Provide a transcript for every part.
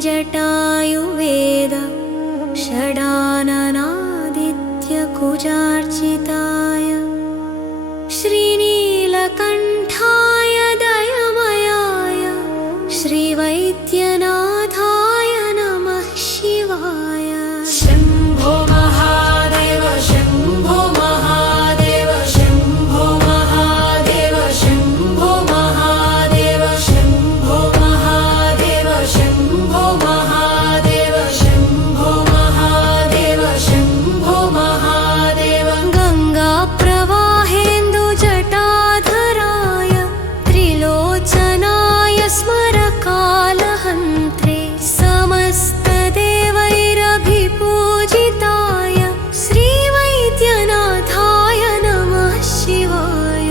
जटायुवेद षडाननादित्यकुजार्चिताय श्रीनीलकण्ठाय दयमयाय श्रीवैद्यनाथाय नमः शिवाय। शम्भो महादेव शम्भो महादेव शम्भो महादेव शम्भो महादेव शम्भो महादेव शम्भो महादेव शम्भो महादेव शम्भो महादेव। गङ्गाप्रवाहेन्दुजटाधराय त्रिलोचनाय स्मरकालहन्त्रे समस्तदेवैरभिपूजिताय श्रीवैद्यनाथाय नमः शिवाय।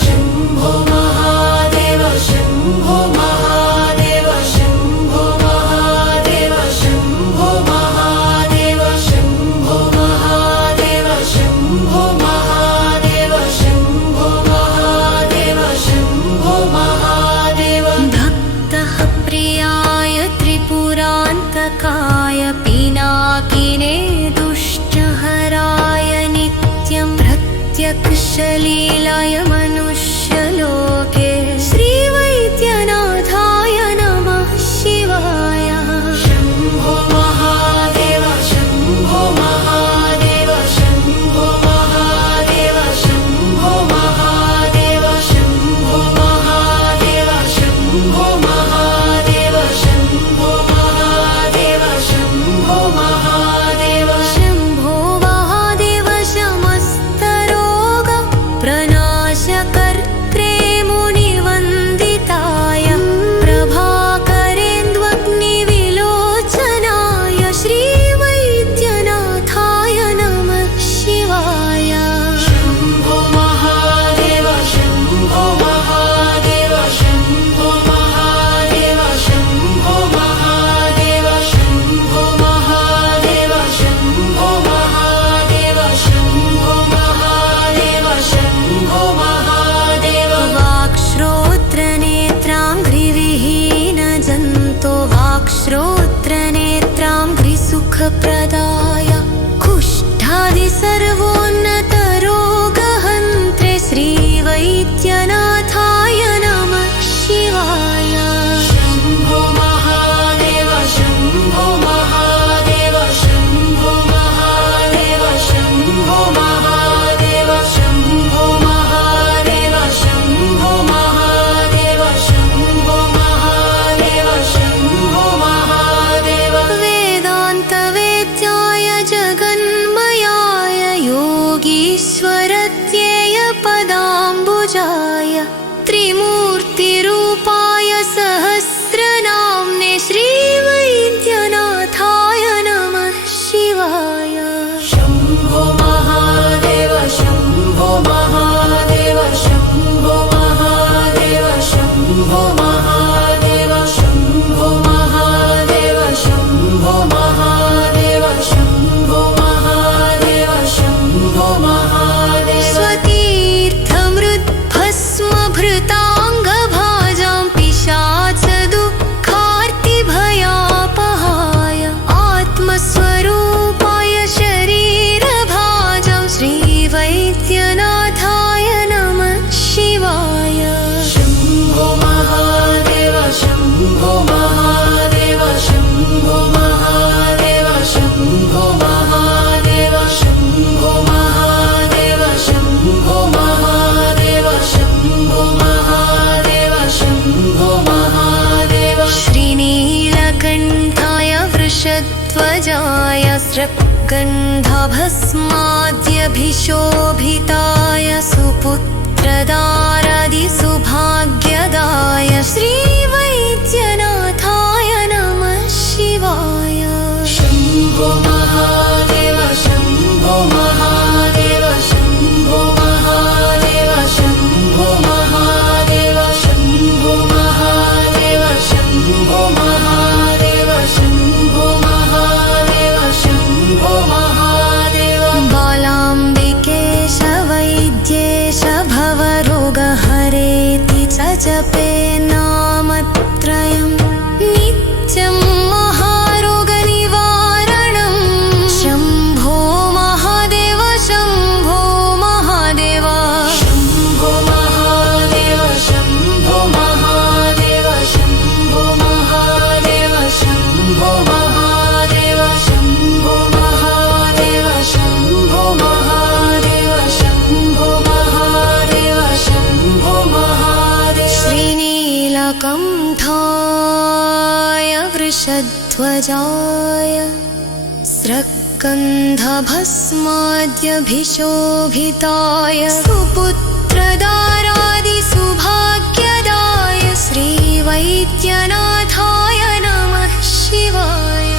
शम्भो महादेव शम्भो महादेव शम्भो महादेव शम्भो महादेव शम्भो महादेव शम्भो महादेव शम्भो महादेव शम्भो महादेव। भक्तः प्रियाय त्रिपुरान्तकाय पिनाकिने दुष्टहराय नित्यं प्रत्यक्षलीलाय मनुष्यलोके श्रीवैद्यनाथाय नमः शिवाय। शम्भो महादेव शम्भो महादेव शम्भो महादेव शम्भो महादेव शम्भो महादेव शम्भो महादेव शम्भो महादेव शम्भो महादेव। शम्भो महादेव समस्तरोग प्रनाशकर्त्रे मुनिवन्दिताय प्रभाकरेन्द्वग्निविलोचनाय श्रीवैद्यनाथाय नमः शिवाय। शम्भो महादेव शम्भो महादेव शम्भो महादेव शम्भो महादेव शम्भो महादेव शम्भो महादेव शम्भो महादेव शम्भो महादेव। वाक्श्रोत्रनेत्राङ्घ्रिविहीनजन्तो वाक्श्रोत्रनेत्राङ्घ्रिसुखप्रदाय कुष्ठादिसर्वोन्नतरोगहन्त्रे श्रीवैद्यनाथाय नमः शिवाय। शम्भो महादेव शम्भो महादेव शम्भो महादेव शम्भो महादेव शम्भो महादेव शम्भो महादेव शम्भो महादेव शम्भो महादेव। वेदान्तवेद्याय जगन्मयाय योगीश्वरत्येयपदाम्बुजाय त्रिमूर्तिरूपाय सहस्रनाम्ने श्रीवैद्यनाथाय नमः शिवाय। शम्भो महादेव शम्भो महादेव शम्भो महादेव शम्भो महादेव शम्भो महादेव शम्भो महादेव शम्भो महादेव शम्भो महादेव। स्वतीर्थमृद्भस्मभृताङ्गभाजां पिशाचदुःखार्तिभयापहाय आत्मस्वरूपाय शरीरभाजं श्रीवैद्यनाथाय नमः शिवाय। शम्भो महादेव शम्भो महादेव शम्भो महादेव शम्भो महादेव शम्भो महादेव शम्भो महादेव शम्भो महादेव शम्भो महादेव। श्रीनीलकण्ठाय वृषध्वजाय स्रग्गन्धभस्माद्यभिशोभिताय सुपुत्रदारादिसुभाग्यदाय श्रीवैद्यनाथाय नमः शिवाय। शम्भो महादेव शम्भो महादेव शम्भो महादेव शम्भो महादेव शम्भो महादेव शम्भो महादेव शम्भो महादेव शम्भो महादेव। बालाम्बिकेश वैद्येश भवरोगहरेति च जपे नामत्रयं नित्यं वर्षध्वजाय स्रक्कन्धभस्माद्यभिशोभिताय सुपुत्रदारादिसुभाग्यदाय श्रीवैद्यनाथाय नमः शिवाय।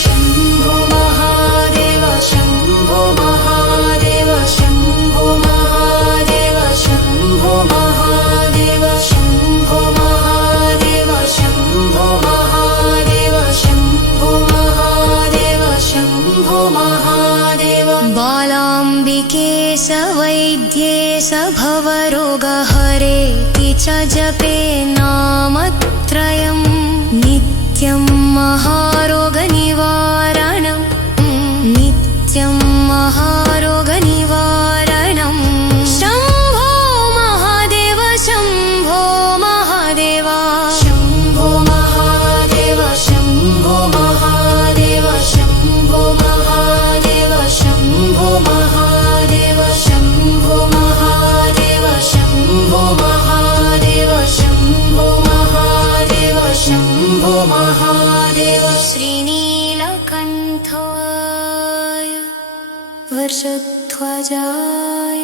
शम्भो महादेव शम्भो महादेव शम्भो महादेव शम्भो महादेव शम्भो महादेव शम्भो महादेव शम्भो महादेव शम्भो महादेव। बालाम्बिकेश वैद्येश भवरोगहरेति च जपे नामत्रयम् नित्यं महारोगनिवारणम् नित्यं महारोगनिवारणम्। शम्भो महादेव शम्भो महादेव शम्भो महादेव शम्भो महादेव शम्भो महादेव शम्भो महादेव शम्भो महादेव शम्भो महादेव शम्भो महादेव शम्भो महादेव। श्रीनीलकण्ठाय वर्षध्वजाय